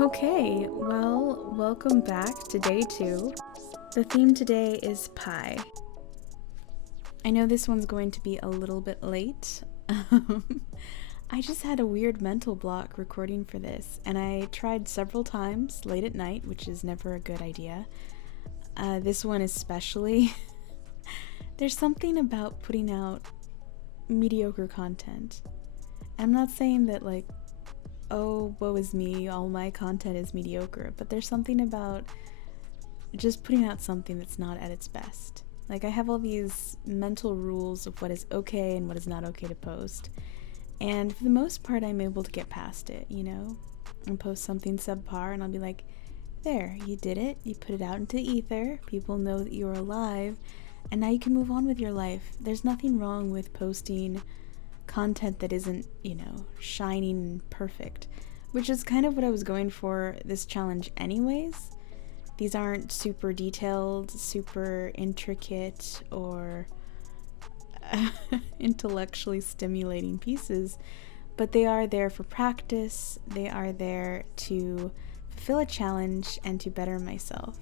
Okay, well, welcome back to day 2. The theme today is pie. I know this one's going to be a little bit late. I just had a weird mental block recording for this, and I tried several times late at night, which is never a good idea. This one especially. There's something about putting out mediocre content. I'm not saying that, like, oh, woe is me, all my content is mediocre, but there's something about just putting out something that's not at its best. Like, I have all these mental rules of what is okay and what is not okay to post, and for the most part I'm able to get past it, you know, and post something subpar and I'll be like, there, you did it, you put it out into the ether, people know that you're alive, and now you can move on with your life. There's nothing wrong with posting content that isn't, you know, shining and perfect, which is kind of what I was going for this challenge anyways. These aren't super detailed, super intricate, or intellectually stimulating pieces, but they are there for practice. They are there to fulfill a challenge and to better myself.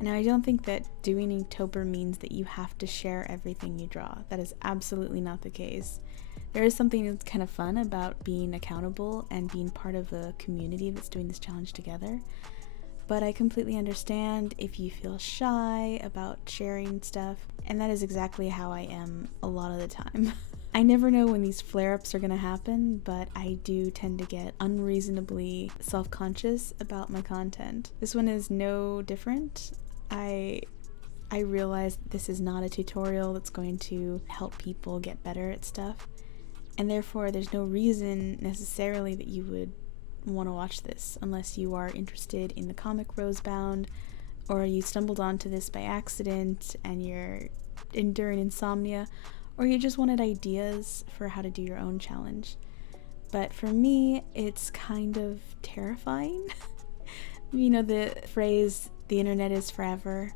Now, I don't think that doing Inktober means that you have to share everything you draw. That is absolutely not the case. There is something that's kind of fun about being accountable and being part of a community that's doing this challenge together. But I completely understand if you feel shy about sharing stuff, and that is exactly how I am a lot of the time. I never know when these flare-ups are going to happen, but I do tend to get unreasonably self-conscious about my content. This one is no different. I realize that this is not a tutorial that's going to help people get better at stuff, and therefore there's no reason necessarily that you would want to watch this unless you are interested in the comic ROSEBOUND, or you stumbled onto this by accident and you're enduring insomnia, or you just wanted ideas for how to do your own challenge. But for me, it's kind of terrifying. You know the phrase, the internet is forever?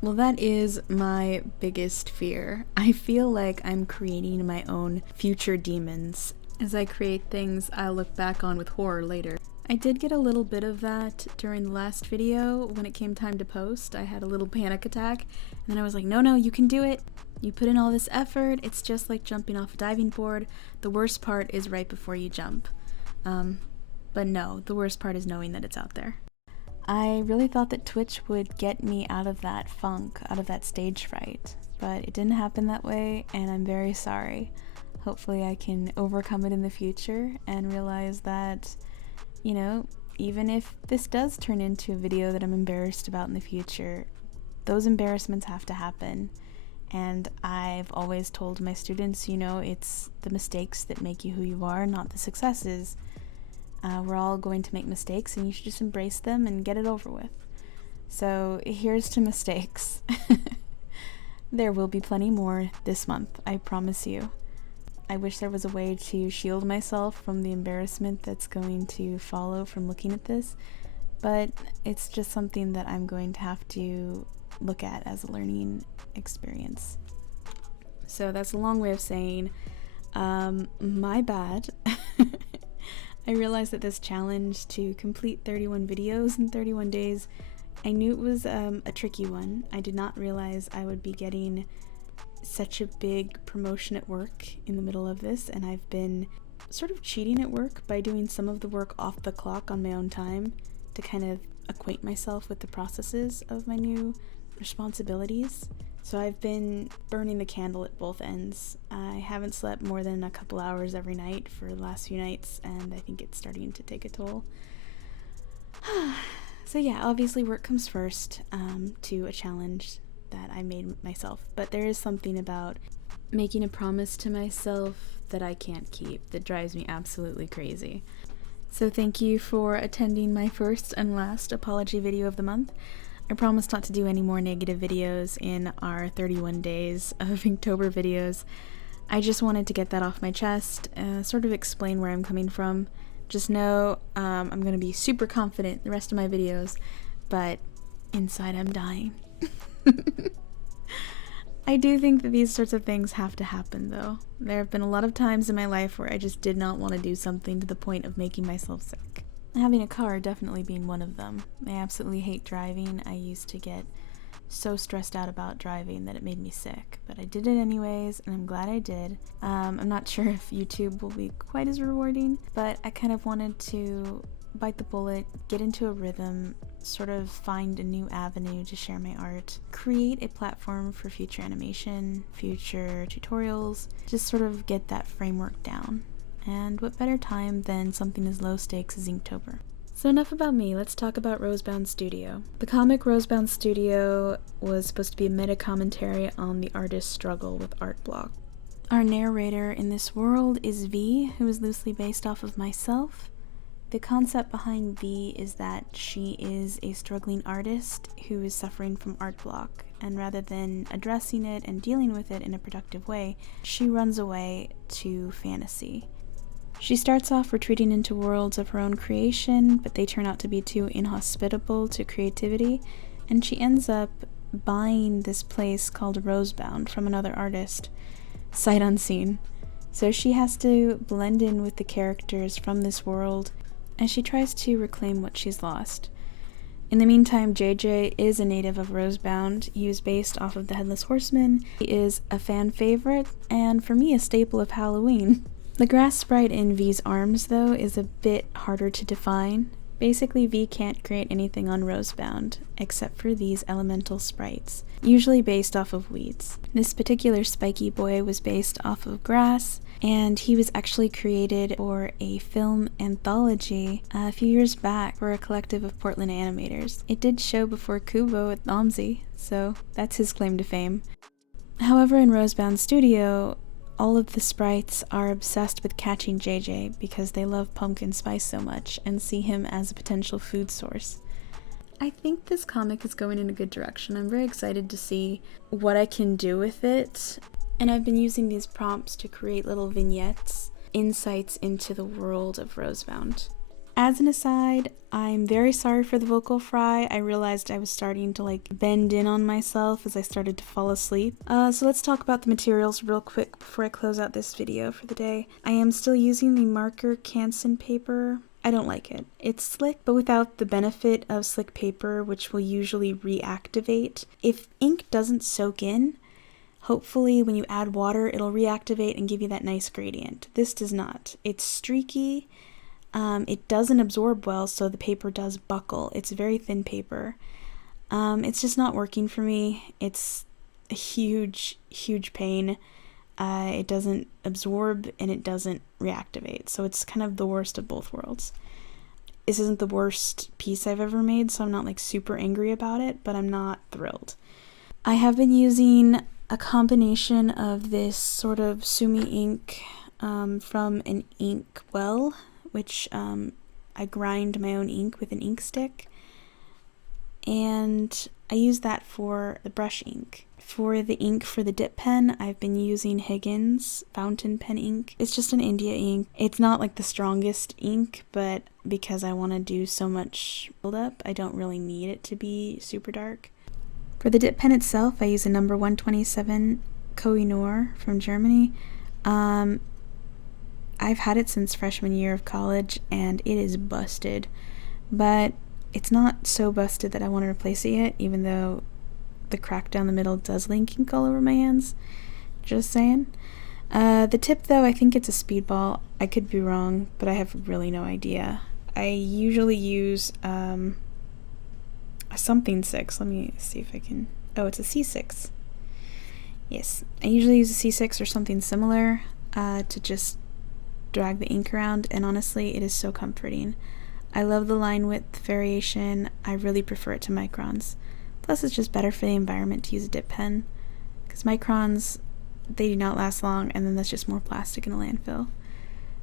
Well, that is my biggest fear. I feel like I'm creating my own future demons. As I create things I'll look back on with horror later. I did get a little bit of that during the last video. When it came time to post, I had a little panic attack, and then I was like, no, you can do it. You put in all this effort. It's just like jumping off a diving board. The worst part is right before you jump. But no, the worst part is knowing that it's out there. I really thought that Twitch would get me out of that funk, out of that stage fright, but it didn't happen that way, and I'm very sorry. Hopefully I can overcome it in the future and realize that, you know, even if this does turn into a video that I'm embarrassed about in the future, those embarrassments have to happen. And I've always told my students, you know, it's the mistakes that make you who you are, not the successes. We're all going to make mistakes, and you should just embrace them and get it over with. So here's to mistakes. There will be plenty more this month, I promise you. I wish there was a way to shield myself from the embarrassment that's going to follow from looking at this, but it's just something that I'm going to have to look at as a learning experience. So that's a long way of saying, my bad. I realized that this challenge to complete 31 videos in 31 days, I knew it was a tricky one. I did not realize I would be getting such a big promotion at work in the middle of this, and I've been sort of cheating at work by doing some of the work off the clock on my own time to kind of acquaint myself with the processes of my new responsibilities. So I've been burning the candle at both ends. I haven't slept more than a couple hours every night for the last few nights, and I think it's starting to take a toll. So yeah, obviously work comes first to a challenge that I made myself, but there is something about making a promise to myself that I can't keep that drives me absolutely crazy. So thank you for attending my first and last apology video of the month. I promise not to do any more negative videos in our 31 days of Inktober videos. I just wanted to get that off my chest, sort of explain where I'm coming from. Just know I'm going to be super confident the rest of my videos, but inside I'm dying. I do think that these sorts of things have to happen, though. There have been a lot of times in my life where I just did not want to do something to the point of making myself sick. Having a car definitely being one of them. I absolutely hate driving. I used to get so stressed out about driving that it made me sick, but I did it anyways, and I'm glad I did. I'm not sure if YouTube will be quite as rewarding, but I kind of wanted to bite the bullet, get into a rhythm, sort of find a new avenue to share my art, create a platform for future animation, future tutorials, just sort of get that framework down. And what better time than something as low stakes as Inktober? So enough about me, let's talk about ROSEBOUND Studio. The comic ROSEBOUND Studio was supposed to be a meta-commentary on the artist's struggle with art block. Our narrator in this world is V, who is loosely based off of myself. The concept behind V is that she is a struggling artist who is suffering from art block, and rather than addressing it and dealing with it in a productive way, she runs away to fantasy. She starts off retreating into worlds of her own creation, but they turn out to be too inhospitable to creativity, and she ends up buying this place called ROSEBOUND from another artist, sight unseen. So she has to blend in with the characters from this world, as she tries to reclaim what she's lost. In the meantime, JJ is a native of ROSEBOUND. He was based off of the Headless Horseman. He is a fan favorite, and for me, a staple of Halloween. The grass sprite in V's arms, though, is a bit harder to define. Basically, V can't create anything on ROSEBOUND, except for these elemental sprites, usually based off of weeds. This particular spiky boy was based off of grass, and he was actually created for a film anthology a few years back for a collective of Portland animators. It did show before Kubo at OMSI, so that's his claim to fame. However, in ROSEBOUND Studio, all of the sprites are obsessed with catching JJ because they love pumpkin spice so much and see him as a potential food source. I think this comic is going in a good direction. I'm very excited to see what I can do with it, and I've been using these prompts to create little vignettes, insights into the world of ROSEBOUND. As an aside, I'm very sorry for the vocal fry. I realized I was starting to bend in on myself as I started to fall asleep. So let's talk about the materials real quick before I close out this video for the day. I am still using the marker Canson paper. I don't like it. It's slick, but without the benefit of slick paper, which will usually reactivate. If ink doesn't soak in, hopefully when you add water, it'll reactivate and give you that nice gradient. This does not. It's streaky. It doesn't absorb well, so the paper does buckle. It's very thin paper. It's just not working for me. It's a huge, huge pain. It doesn't absorb and it doesn't reactivate, so it's kind of the worst of both worlds. This isn't the worst piece I've ever made, so I'm not super angry about it, but I'm not thrilled. I have been using a combination of this sort of Sumi ink from an ink well, which I grind my own ink with an ink stick, and I use that for the brush ink. For the ink for the dip pen, I've been using Higgins fountain pen ink. It's just an India ink. It's not the strongest ink, but because I want to do so much build-up, I don't really need it to be super dark. For the dip pen itself, I use a number 127 Koh-i-Noor from Germany. I've had it since freshman year of college, and it is busted, but it's not so busted that I want to replace it yet, even though the crack down the middle does leak ink all over my hands. Just saying. The tip, though, I think it's a speedball. I could be wrong, but I have really no idea. I usually use a something 6. Let me see if I can... Oh, it's a C6. Yes, I usually use a C6 or something similar to just drag the ink around, and honestly, it is so comforting. I love the line width variation. I really prefer it to microns. Plus, it's just better for the environment to use a dip pen, because microns, they do not last long, and then that's just more plastic in a landfill.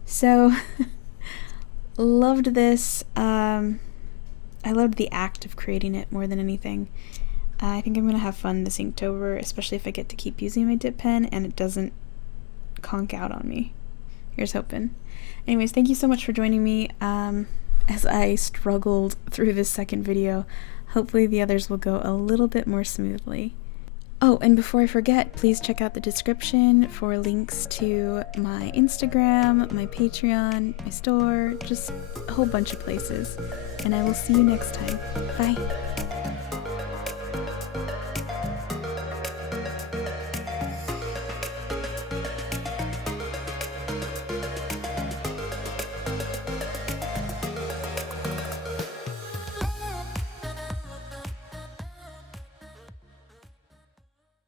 So, loved this. I loved the act of creating it more than anything. I think I'm going to have fun this Inktober, especially if I get to keep using my dip pen and it doesn't conk out on me. Here's hoping. Anyways, thank you so much for joining me as I struggled through this second video. Hopefully the others will go a little bit more smoothly. Oh, and before I forget, please check out the description for links to my Instagram, my Patreon, my store, just a whole bunch of places. And I will see you next time. Bye!